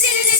This is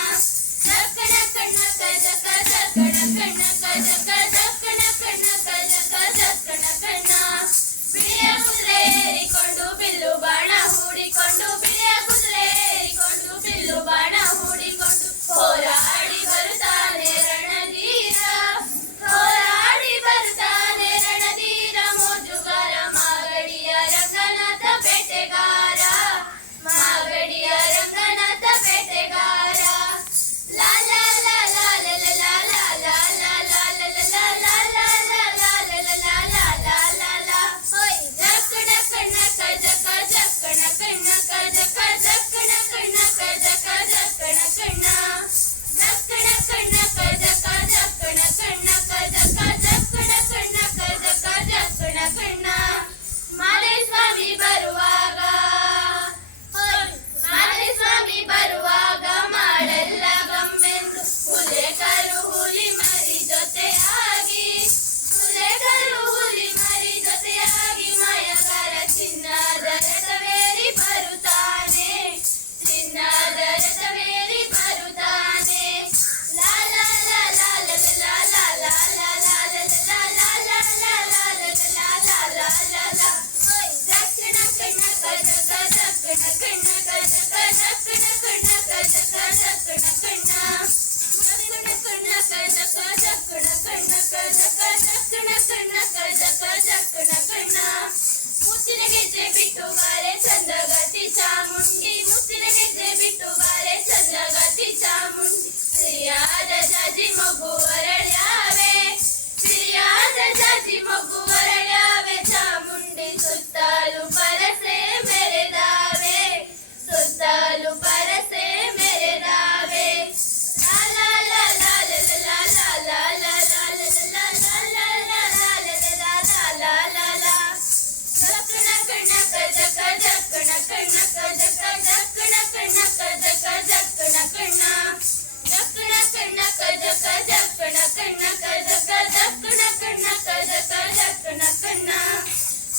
శక్తున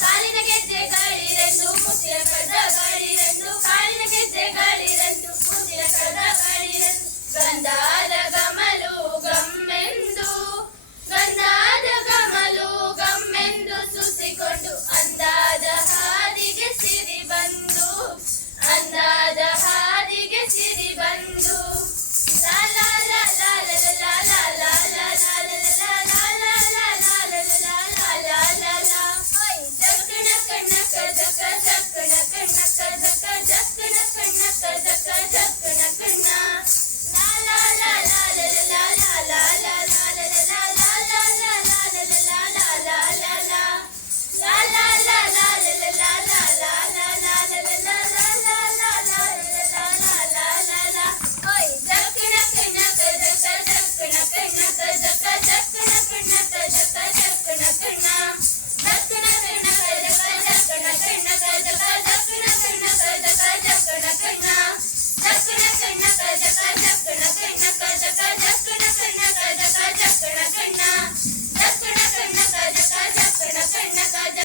ಕಾಲಿನ ಗೆಜ್ಜೆ ಕಳಿ ರೆಂದು ಮುಸಿಯ